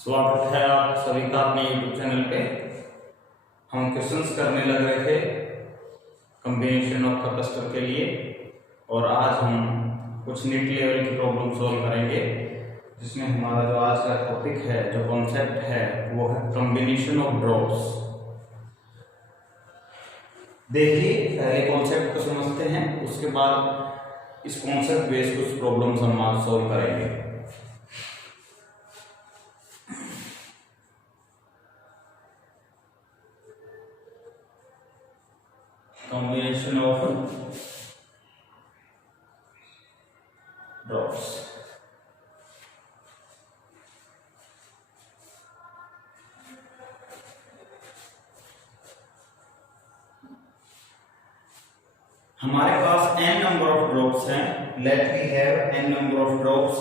स्वागत है आप सभी का अपने YouTube चैनल पे। हम क्वेश्चंस करने लग रहे थे कॉम्बिनेशन ऑफ कैपेसिटर के लिए, और आज हम कुछ नीट लेवल की प्रॉब्लम सॉल्व करेंगे, जिसमें हमारा जो आज का टॉपिक है, जो कॉन्सेप्ट है, वो है कॉम्बिनेशन ऑफ ड्रॉप्स। देखिए, पहले कॉन्सेप्ट को समझते हैं, उसके बाद इस कॉन्सेप्ट बेस्ड कुछ प्रॉब्लम्स हम आज सॉल्व करेंगे। Combination of drops. हमारे पास n number of drops हैं. Let we have n number of drops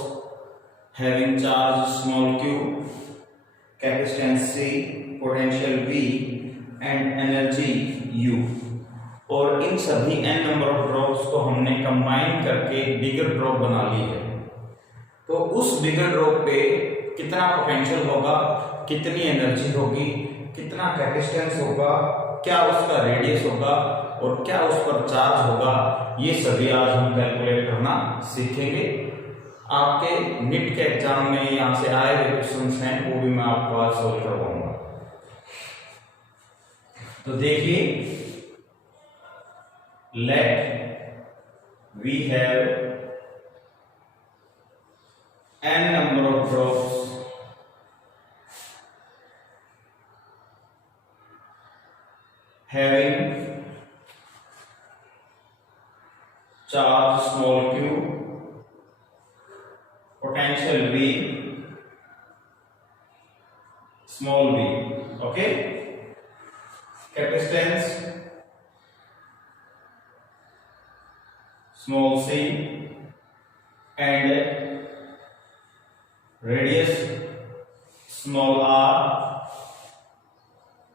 having charge small q, capacitance C, potential V and energy U. और इन सभी n नंबर ऑफ ड्रॉप्स को हमने कंबाइन करके बिगर drop बना ली है। तो उस बिगर ड्रॉप पे कितना पोटेंशियल होगा, कितनी एनर्जी होगी, कितना कैपेसिटेंस होगा, क्या उसका रेडियस होगा और क्या उस पर चार्ज होगा, ये सभी आज हम कैलकुलेट करना सीखेंगे। आपके नीट के एग्जाम में यहाँ से आए हुए क्वेश्चंस हैं, वो भी मैं आपको आज सॉल्व करवाऊंगा। तो देखिए, let we have n number of drops having charge small q, potential V, small v, okay, capacitance small c and radius small r,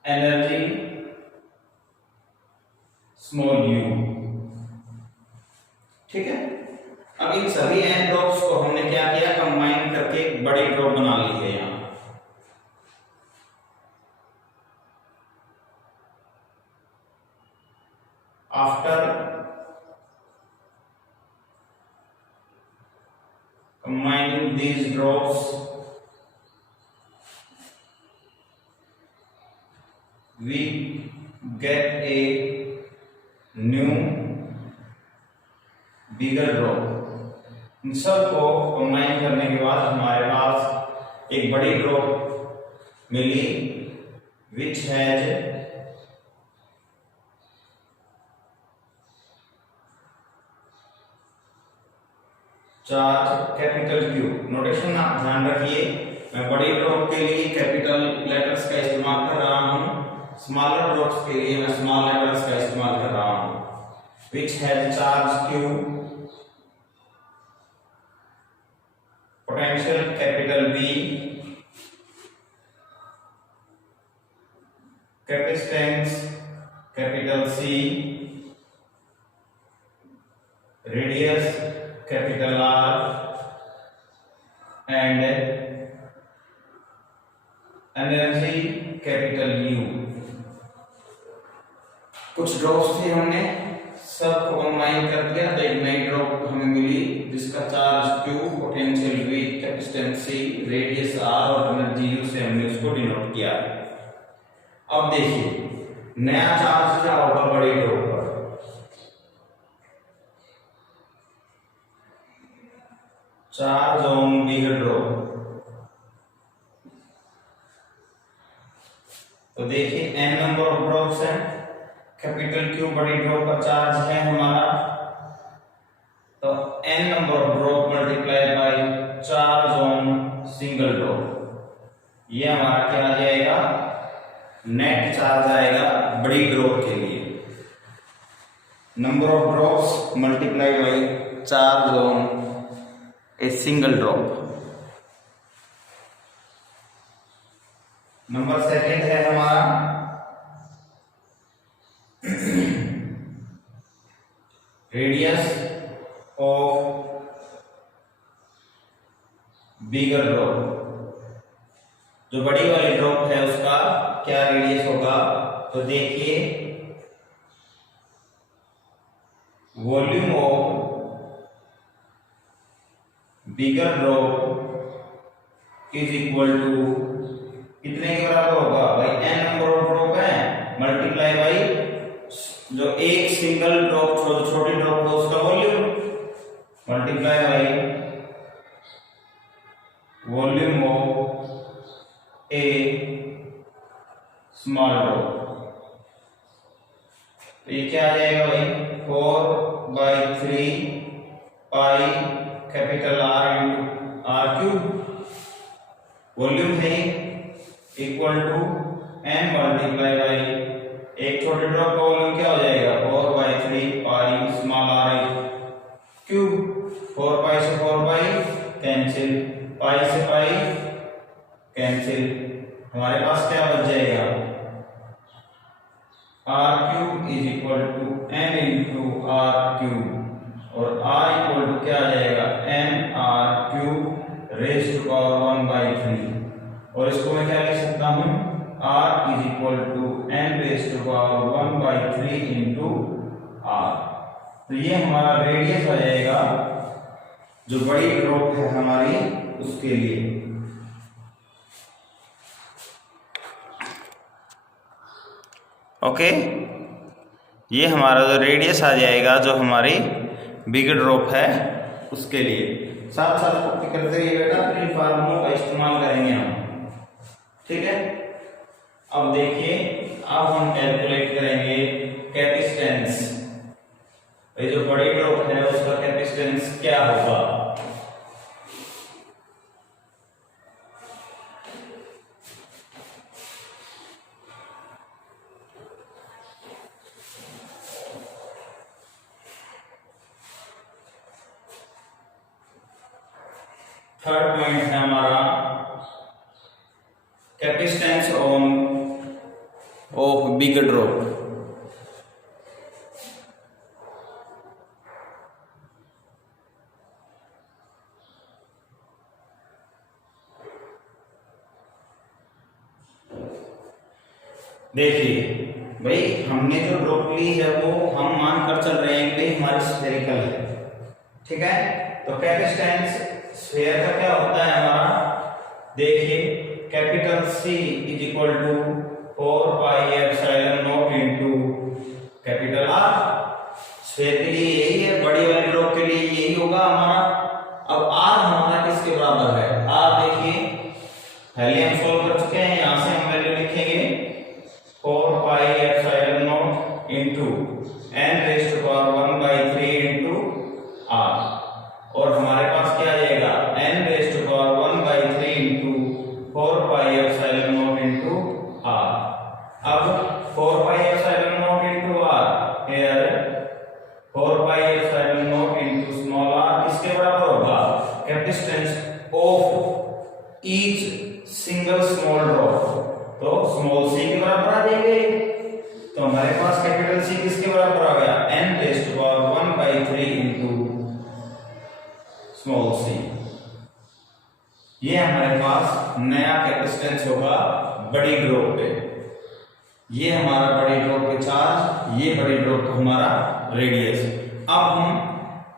energy small u। ठीक है, अब इन सभी n ड्रॉप्स को हमने क्या किया, कंबाइन करके एक बड़ी ड्रॉप बना ली है। यहां after combining these drops, we get a new bigger drop। इन सब को कंबाइन करने के बाद हमारे पास एक बड़ी ड्रॉप मिली, which has charge capital Q। Notation आप ध्यान रखिए, मैं बड़ी ड्रॉप के लिए कैपिटल लेटर्स का इस्तेमाल कर रहा हूं, स्मॉलर ड्रॉप्स के लिए मैं स्मॉल लेटर्स का इस्तेमाल कर रहा हूं। which has charge Q, potential capital V, capacitance capital C, radius capital R and energy capital U। कुछ ड्रॉप्स थी, हमने सबको कंबाइन कर दिया, तो एक नई ड्रॉप हमें मिली जिसका charge Q, potential V, capacitance C, radius R और एनर्जी U से हमने उसको डिनोट किया। अब देखिए, नया चार्ज क्या होगा बड़ी ड्रॉप पर, चार्ज ऑन बिगर ड्रॉप। तो देखिए, n नंबर ऑफ ड्रॉप्स हैं, कैपिटल Q बड़ी ड्रॉप का चार्ज है हमारा, तो n number of drop multiply by charge on single drop, ये हमारा क्या आ जाएगा, नेट चार्ज आएगा बड़ी ड्रॉप के लिए। Number of drops multiply by charge on a single drop. Number second है हमारा रेडियस ऑफ बिगर ड्रॉप। जो बड़ी वाली ड्रॉप है उसका क्या रेडियस होगा, तो देखिए volume of bigger drop is equal to कितने के बराबर होगा भाई, n नंबर ऑफ ड्रॉप है मल्टीप्लाई बाई जो एक सिंगल ड्रॉप छोटी ड्रॉप है उसका volume multiply by volume of a small drop. तो ये क्या आ जाएगा भाई, 4/3 pi capital R into R cube volume है equal to n multiply by एक छोटे ड्रॉप का वॉल्यूम क्या हो जाएगा 4/3 पाई स्मॉल r क्यूब। 4 पाई से 4 पाई कैंसिल, पाई से पाई कैंसिल, हमारे पास क्या बच जाएगा r cube is equal to n into r cube और r इक्वल टू क्या आ जाएगा n r cube raise to power 1/3 और इसको मैं क्या लिख सकता हूँ r is equal to n raise to power 1/3 into r। तो ये हमारा रेडियस आ जाएगा जो बड़ी ड्रॉप है हमारी उसके लिए। ओके ये हमारा जो रेडियस आ जाएगा जो हमारी बिग ड्रॉप है उसके लिए। साथ साथ कॉपी करते रहिए बेटा, इन फार्मूलों का इस्तेमाल करेंगे हम, ठीक है। अब देखिए अब हम कैलकुलेट करेंगे कैपेसिटेंस, ये जो बड़ी ड्रॉप है उसका कैपेसिटेंस क्या होगा। थर्ड पॉइंट है हमारा कैपेसिटेंस ऑफ बिग ड्रॉप। देखिए भाई हमने जो ड्रॉप ली है वो हम मान कर चल रहे हैं कि हमारी स्फेरिकल है, ठीक है। तो कैपेसिटेंस स्फीयर का क्या होता है हमारा, देखिए capital C is equal to 4 pi epsilon naught into capital R। Sphere के लिए यही है, बड़ी वाली ड्रॉप के लिए यही होगा हमारा। अब R हमारा किसके बराबर है, R देखिए पहले हम सोल्व कर चुके हैं, यहां से हम वैल्यू लिखेंगे 4 pi epsilon naught into n raise to power 1/3 into R और हमारे पास क्या आ जाएगा n raise to power 1/3 into 4 pi epsilon naught into R। अब 4 pi epsilon naught into R here 4 pi epsilon naught into small r किसके बराबर होगा, capacitance of each single small drop. तो स्मॉल c के बराबर आ जाएंगे, तो हमारे पास कैपिटल C किसके बराबर आ गया n raise to power 1/3 into small c। ये हमारे पास नया कैपेसिटेंस होगा बड़ी ड्रॉप पे। ये हमारा बड़ी ड्रॉप पे चार्ज, ये बड़ी ड्रॉप का हमारा रेडियस। अब हम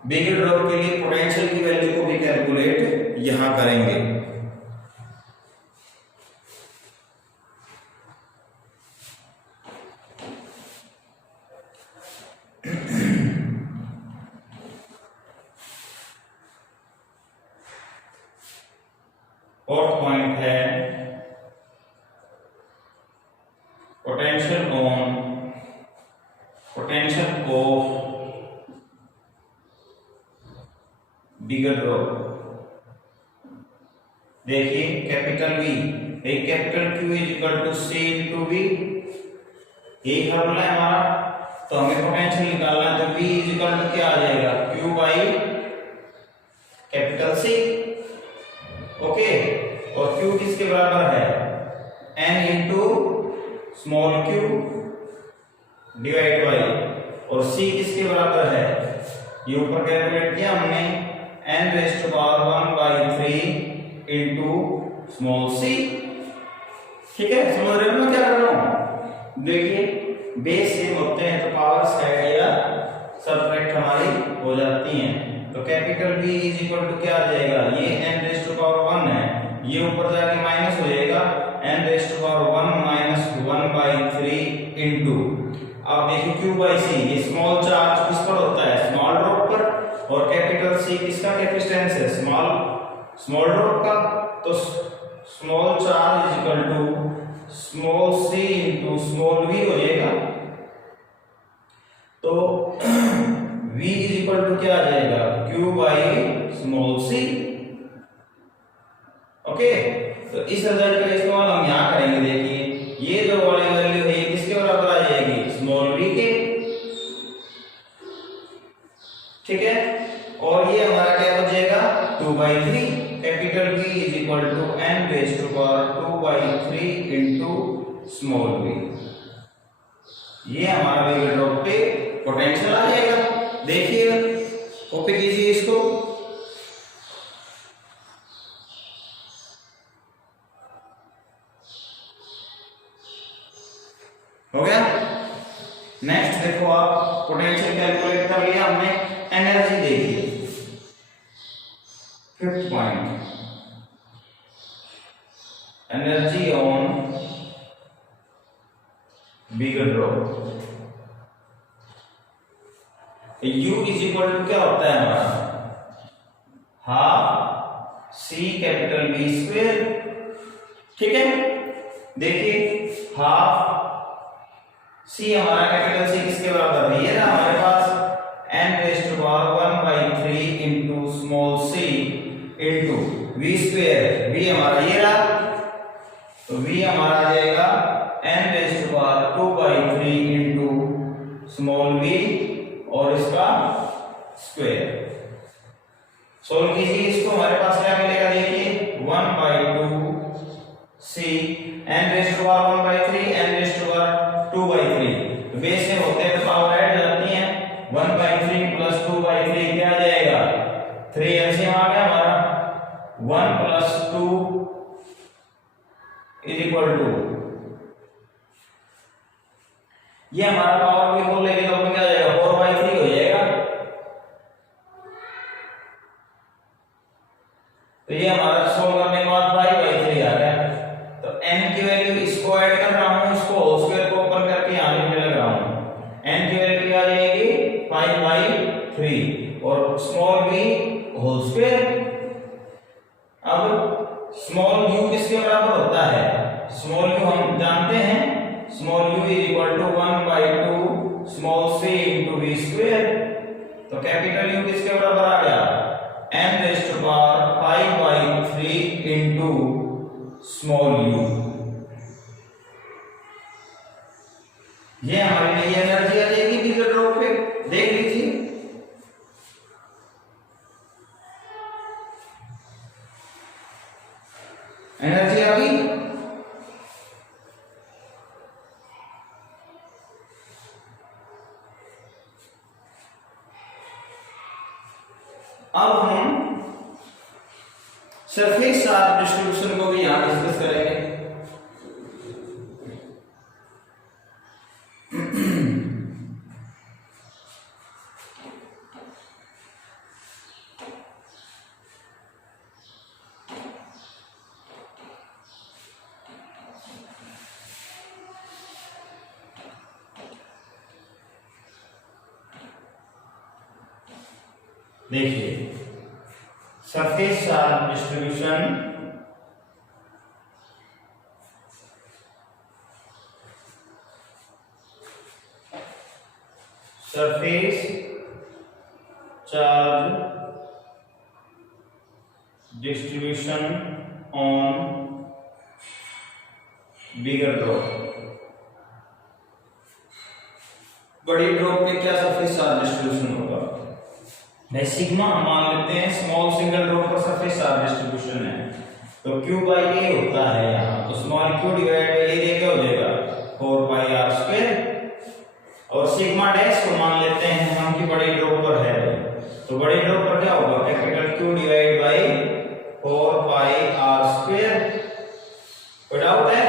बिग ड्रॉप के लिए पोटेंशियल की वैल्यू को भी कैलकुलेट यहां करेंगे। फोर्थ पॉइंट है पोटेंशियल ऑफ बिगर ड्रॉप। देखिए कैपिटल V एक capital Q is equal to C into V, यही फॉर्मूला है हमारा। तो हमें पोटेंशियल निकालना है, तो V इज इक्वल टू क्या आ जाएगा Q by capital C, okay. और Q किसके बराबर है n into small q divide by, और C किसके बराबर है, ये ऊपर कैलकुलेट किया हमने n raise to power 1/3 into small c। ठीक है, समझ रहे हो मैं क्या कर रहा हूं? देखिए बेस सेम होते हैं तो पावर साइड या सबट्रैक्ट हमारी हो जाती हैं। तो capital B is equal to क्या आ जाएगा, ये n रेज़ टू पावर 1 है, ये ऊपर जाके माइनस हो जाएगा n raise to power 1 minus 1/3 into, अब देखिए q/c, ये स्मॉल चार्ज किस पर होता है, स्मॉल ड्रॉप पर, और कैपिटल C किसका कैपेसिटेंस है, स्मॉल ड्रॉप का, तो small charge is equal to small c into small v हो जाएगा। तो v इज इक्वल टू क्या आ जाएगा, q by small c। Okay, तो इस रिजल्ट का इस्तेमाल हम यहां करेंगे। देखिए ये जो वाली वैल्यू है किसके बराबर आ जाएगी, स्मॉल v के, ठीक है, और ये हमारा क्या बचेगा 2/3, capital B is equal to n raise to power 2/3 into small v। ये हमारा वेग ड्रॉप पे पोटेंशियल आ जाएगा। देखिए कॉपी कीजिए इसको, हो गया। नेक्स्ट देखो आप पोटेंशियल कैलकुलेट कर लिया हमने, एनर्जी देखिए 5th point, energy on bigger drop. U is equal to क्या होता है हमारा, half C capital B square, ठीक है। देखिए हाफ C हमारा कैपिटल C किसके बराबर है, ये ना हमारे पास n raise to power 1/3 into small c into v square, v हमारा ये रहा, तो v हमारा आ जाएगा n raise to power 2/3 into small v और इसका स्क्वायर। सोल्व कीजिए इसको, हमारे पास क्या मिलेगा, देखिए 1/2 c n raise to power 1/3 n raise to power 2/3, तो बेस में होते हैं तो पावर ऐड जाती है, 1/3 प्लस 2/3 क्या आ जाएगा, 3 एलसीएम आ गया हमारा, 1 प्लस 2 इज इक्वल टू, ये हमारा पावर भी खोल लेंगे तो क्या आ जाएगा 4/3 हो जाएगा। तो ये हमारा सोल्व करने के बाद 5/3 आ गया। तो n की वैल्यू इसको ऐड कर रहा हूं, इसको होल स्क्वायर को ओपन करके यहां लिखने लग रहा हूं, n की वैल्यू क्या आ जाएगी 5/3 और स्मॉल v होल स्क्वायर। अब स्मॉल u किसके बराबर होता है, स्मॉल u हम जानते हैं, small u is equal to 1/2 small c into v square, तो कैपिटल U किसके बराबर आ गया, n raise to power 5/3 into small u। ये हमारी नई एनर्जी आ जाएगी बिगर ड्रॉप पे, देख लीजिए। एनर्जी आ गई, अब हम सरफेस चार्ज डिस्ट्रीब्यूशन को भी यहां डिस्कस करेंगे। देखिए surface charge distribution surface charge distribution on bigger drop। बड़ी ड्रॉप में क्या सरफेस चार्ज डिस्ट्रीब्यूशन होगा, सिग्मा हम मान लेते हैं, स्मॉल सिंगल ड्रॉप पर सरफेस चार्ज डिस्ट्रीब्यूशन है तो q बाई a होता है यहाँ, तो small q divide by a क्या हो जाएगा 4πr², और सिग्मा डैश को मान लेते हैं हम कि बड़ी ड्रॉप पर है, तो बड़ी ड्रॉप पर क्या होगा capital Q divide by 4πr²। कोई डाउट है?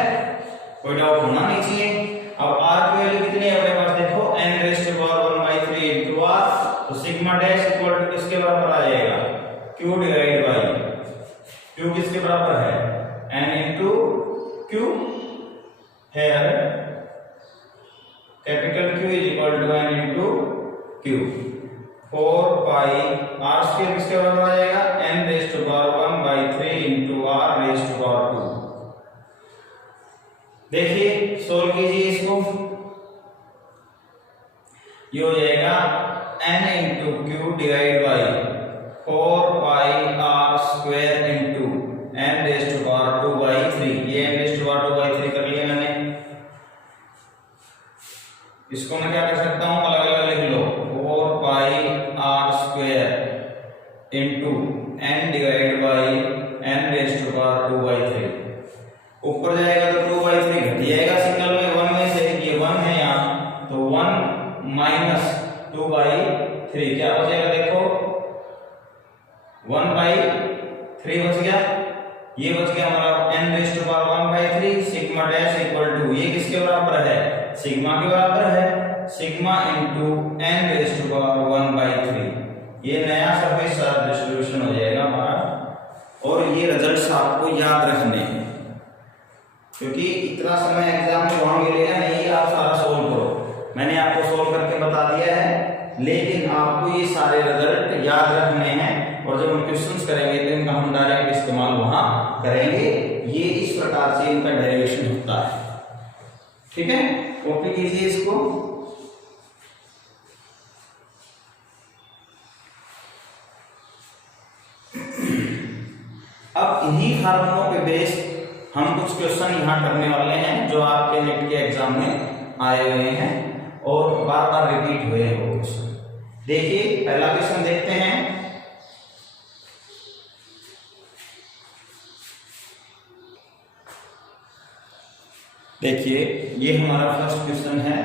बराबर आ जाएगा Q डिवाइड बाई Q किसके बराबर है N इंटू Q है capital Q is equal to N into Q 4 pi R square किसके बराबर आ जाएगा N raise to power 1 by 3 into R raise to power 2। देखिए सोल्व कीजिए इसको, ये हो जाएगा N into Q divide by 4 pi R square into N raise to power 2 by 3। ये N raise to power 2 by 3 कर लिया मैंने। इसको मैं क्या कर सकता हूं, अलग अलग लिख लो 4 pi R square into N divide by N raise to power 2 by 3। ऊपर जाएगा तो 2 बाई 3 घट जाएगा सिंगल में 1 में से, ये 1 है यहाँ तो 1 माइनस 2 बाई 3 क्या बचेगा देखो 1 बाई 3 बच गया। ये बच गया हमारा n raise to power 1 by 3 sigma dash equal to ये किसके बराबर है सिग्मा के बराबर है sigma into n raise to power 1 by 3। ये नया सरफेस चार्ज डिस्ट्रीब्यूशन हो जाएगा हमारा। और ये रिजल्ट्स आपको याद रखने हैं क्योंकि इतना समय एग्जाम में वहां मिलेगा नहीं, आप सारा सोल्व करो। मैंने आपको सोल्व करके बता दिया है लेकिन आपको ये सारे रिजल्ट याद रखने हैं और जब हम क्वेश्चंस करेंगे तो इनका हम डायरेक्ट इस्तेमाल वहां करेंगे। ये इस प्रकार से इनका डेरिवेशन होता है, ठीक है। कॉपी कीजिए इसको। अब इन्हीं फार्मूलों पे बेस हम कुछ क्वेश्चन यहाँ करने वाले हैं जो आपके नेट के एग्जाम में आए हुए हैं और बार बार रिपीट हुए हैं वो क्वेश्चन। देखिए पहला क्वेश्चन देखते हैं। देखिए ये हमारा फर्स्ट क्वेश्चन है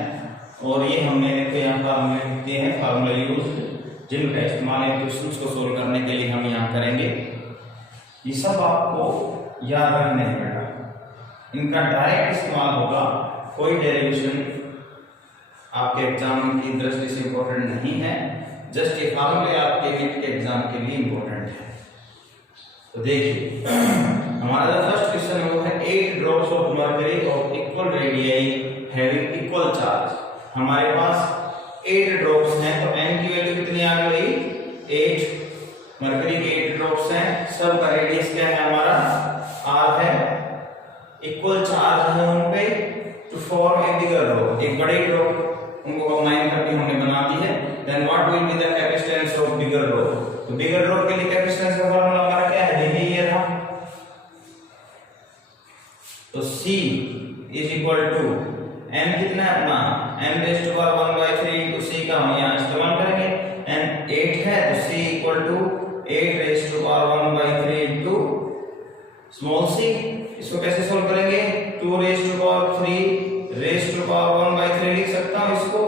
और ये हमने यहाँ फार्मूले दिए हैं, फार्मूला यूज जिनका इस्तेमाल इन क्वेश्चंस को सोल्व करने के लिए हम यहाँ करेंगे। ये सब आपको याद रखने हैं बेटा, इनका डायरेक्ट इस्तेमाल होगा। कोई डेरिवेशन आपके एग्जाम की दृष्टि से इंपॉर्टेंट नहीं है, जस्ट ये फार्मूले आपके नीट के एग्जाम के लिए इंपॉर्टेंट है। तो देखिए हमारा जो फर्स्ट क्वेश्चन है वो है 8 drops of mercury of equal radii having equal charge. हमारे पास 8 ड्रॉप्स हैं तो n की वैल्यू कितनी आ गई 8। मरकरी के 8 ड्रॉप्स हैं, सब का रेडियस क्या है हमारा r है, इक्वल चार्ज है उन पे to form a bigger drop. एक बड़े ड्रॉप उनको कंबाइन करके हमने बना दी है। Then what will be the capacitance of bigger drop. तो बिगर ड्रॉप के लिए कैपेसिटेंस का फार्मूला हमारा क्या है, देखिए ये रहा। तो C is equal to n कितना है अपना n raise to power 1 by 3 into C का हम यहाँ इस्तेमाल करेंगे। n 8 है तो C equal to 8 raise to power 1 by 3 into small c। इसको कैसे सोल्व करेंगे 2 raise to power 3 raise to power 1 by 3 लिख सकता हूँ इसको।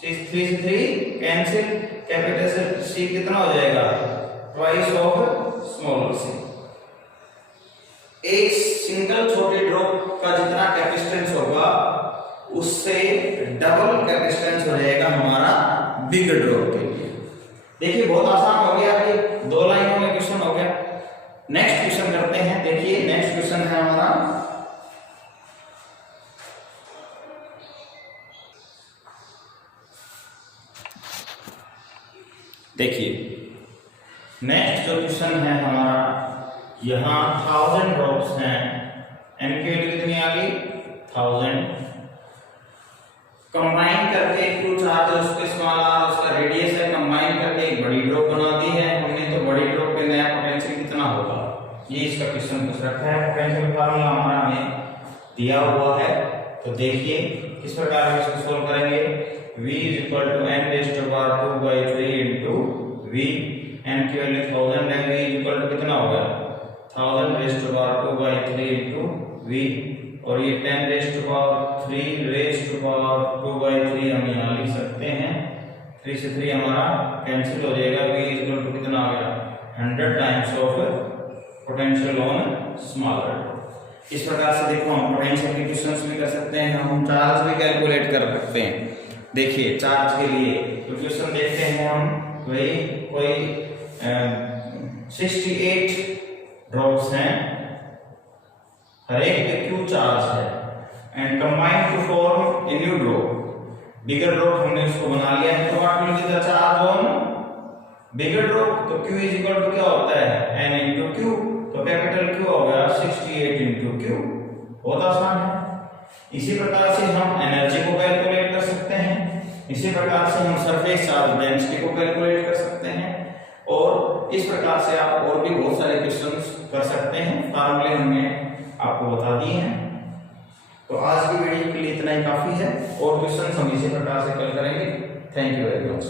3 से 3 कैंसिल, कैपिटल से C कितना हो जाएगा ट्वाइस ऑफ स्मॉल c। एक सिंगल छोटे ड्रॉप का जितना कैपेसिटेंस होगा उससे डबल कैपेसिटेंस हो जाएगा हमारा बिग ड्रॉप के लिए। देखिए बहुत आसान हो गया, अभी 2 लाइनों में क्वेश्चन हो गया। नेक्स्ट क्वेश्चन करते हैं। देखिए नेक्स्ट क्वेश्चन है हमारा देखिए नेक्स्ट जो क्वेश्चन है हमारा, यहाँ 1000 ड्रॉप्स हैं, n की वैल्यू कितनी आ गई 1000। कंबाइन करके कुल चार्ज उसके स्मॉल r उसका रेडियस है, कंबाइन करके एक बड़ी ड्रॉप बना दी है हमने। तो बड़ी ड्रॉप पे नया पोटेंशियल कितना होगा, ये इसका क्वेश्चन पूछ रखा है। पोटेंशियल फार्मूला हमारा हमें दिया हुआ है। तो देखिए किस प्रकार हम इसको सोल्व करेंगे। v is equal to n raise to power 2 by 3 into v। n की वैल्यू 1000 है, v इज इक्वल टू कितना होगा 1000 raise to power 2 by 3 into v। और ये 10 raise to power 3 raise to power 2 by 3 हम यहाँ लिख सकते हैं। 3 से 3 हमारा कैंसिल हो जाएगा। v इज इक्वल टू कितना आ गया 100 times of potential on smaller. इस प्रकार से देखो हम पोटेंशियल के क्वेश्चंस भी कर सकते हैं, हम चार्ज भी कैलकुलेट कर सकते हैं। देखिए चार्ज के लिए तो क्वेश्चन देखते हैं हम, वही कोई 68 ड्रॉप्स हैं, हर एक पे Q चार्ज है, and combined to form a new drop. Bigger drop हमने उसको बना लिया है, तो what will be the charge on bigger drop? तो Q इज इक्वल टू क्या होता है, N इंटू Q। तो कैपिटल Q हो गया 68 इंटू Q। बहुत आसान है। इसी प्रकार से हम एनर्जी को कैलकुलेट कर सकते हैं, इसी प्रकार से हम सरफेस चार्ज डेंसिटी को कैलकुलेट कर सकते हैं, और इस प्रकार से आप और भी बहुत सारे क्वेश्चंस कर सकते हैं। फार्मूले हमने आपको बता दिए हैं। तो आज की वीडियो के लिए इतना ही काफी है, और क्वेश्चंस हम इसी प्रकार से कल करेंगे। Thank you very much.